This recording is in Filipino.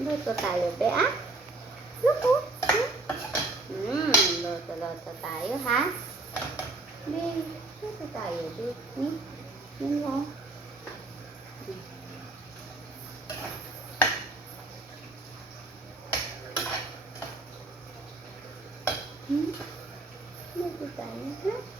Luto tayo, be, ah? Luto. Luto tayo, ha? Be, luto tayo, be. Yun mo. Luto tayo, ha?